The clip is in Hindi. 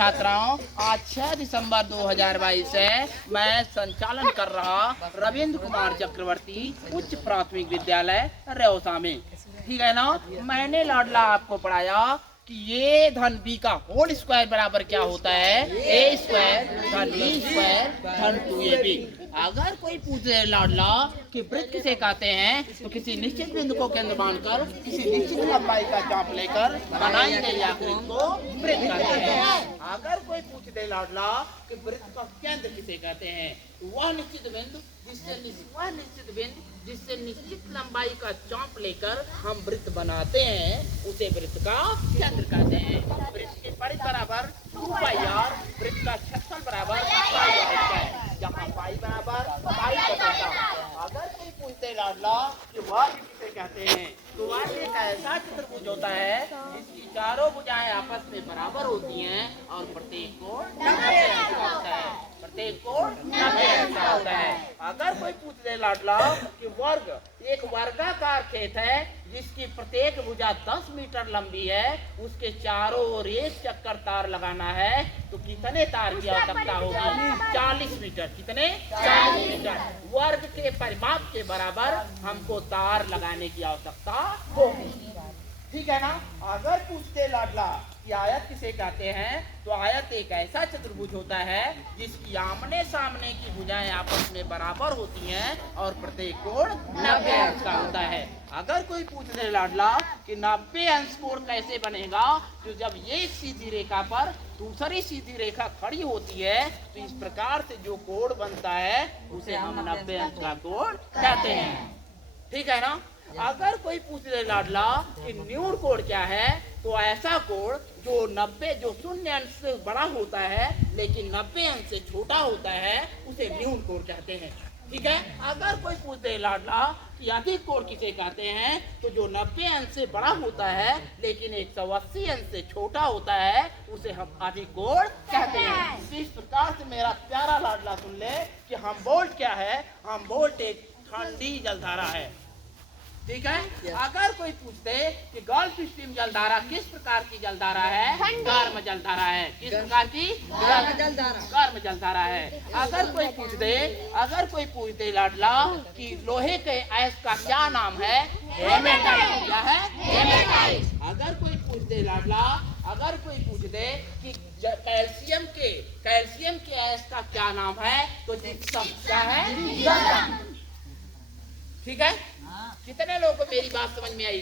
छात्राओं, आज 6 दिसंबर 2022 है। मैं संचालन कर रहा रविंद्र कुमार चक्रवर्ती उच्च प्राथमिक विद्यालय रेवसा में। ठीक है ना। मैंने लाडला आपको पढ़ाया कि ये धन बी का होल स्क्वायर बराबर क्या होता है, ए स्क्वायर धन बी स्क्वायर धन 2ab। अगर कोई पूछे लाडला कि वृत्त किसे कहते हैं, तो किसी निश्चित बिंदु को केंद्र मानकर किसी निश्चित लंबाई का चाप लेकर बनाई गई आकृति को वृत्त कहते हैं। अगर कोई पूछ दे लाडला कि वृत्त का केंद्र किसे कहते हैं, तो वह निश्चित बिंदु जिससे निश्चित लंबाई का चाप लेकर हम वृत्त बनाते हैं, उसे वृत्त का केंद्र कहते हैं। वृत्त के परिधि बराबर 2πr, वृत्त का क्षेत्रफल बराबर जहाँ पाई बराबर पाई बटेगा। अगर कोई पूछते लाडला कि वर्ग किसे कहते हैं, तो वर्ग एक ऐसा चतुर्भुज होता है जिसकी चारों भुजाएं आपस में बराबर होती हैं और प्रत्येक कोण 90 अंश का होता है। अगर कोई पूछ दे लाडला कि वर्ग एक वर्गाकार खेत है जिसकी प्रत्येक भुजा 10 मीटर लंबी है, उसके चारों ओर एक चक्कर तार लगाना है, तो कितने तार की आवश्यकता होगी? 40 मीटर। कितने? 40 मीटर। वर्ग के परिमाप के बराबर हमको तार लगाने की आवश्यकता होगी। ठीक है ना। अगर पूछते लाडला कि आयत किसे कहते हैं, तो आयत एक ऐसा चतुर्भुज होता है जिसकी आमने सामने की भुजाएं आपस में बराबर होती हैं और प्रत्येक कोण 90 अंश का होता है। अगर कोई पूछते लाडला कि 90 अंश कोण कैसे बनेगा, तो जब ये सीधी रेखा पर दूसरी सीधी रेखा खड़ी होती है, तो इस प्रकार से जो कोण बनता है उसे हम 90 अंश का कोण कहते हैं। ठीक है ना। अगर कोई पूछ ले लाडला कि न्यून कोण क्या है, तो ऐसा कोण जो 0 अंश से बड़ा होता है लेकिन 90 अंश से छोटा होता है, उसे न्यून कोण कहते हैं। ठीक है। अगर कोई पूछ दे लाडला कि अधिक कोण किसे कहते हैं, तो जो 90 अंश से बड़ा होता है लेकिन 180 अंश से छोटा होता है, उसे हम अधिक कोण कहते हैं। इस प्रकार से मेरा प्यारा लाडला सुन ले कि हम वोल्ट क्या है, हम वोल्ट एक ठंडी जलधारा है। ठीक है। अगर कोई पूछते कि गल्फ स्ट्रीम जलधारा किस प्रकार की जलधारा है, गर्म जलधारा है। किस प्रकार की? गर्म जलधारा है। अगर कोई पूछ दे लाडला कि लोहे के अयस्क का क्या नाम है, हेमेटाइट। क्या है? हेमेटाइट। अगर कोई पूछ दे लाडला, अगर कोई पूछ दे कि कैल्शियम के अयस्क का क्या नाम है, तो जिप्सम। क्या है? जिप्सम। ठीक है। कितने लोगों को मेरी बात समझ में आई?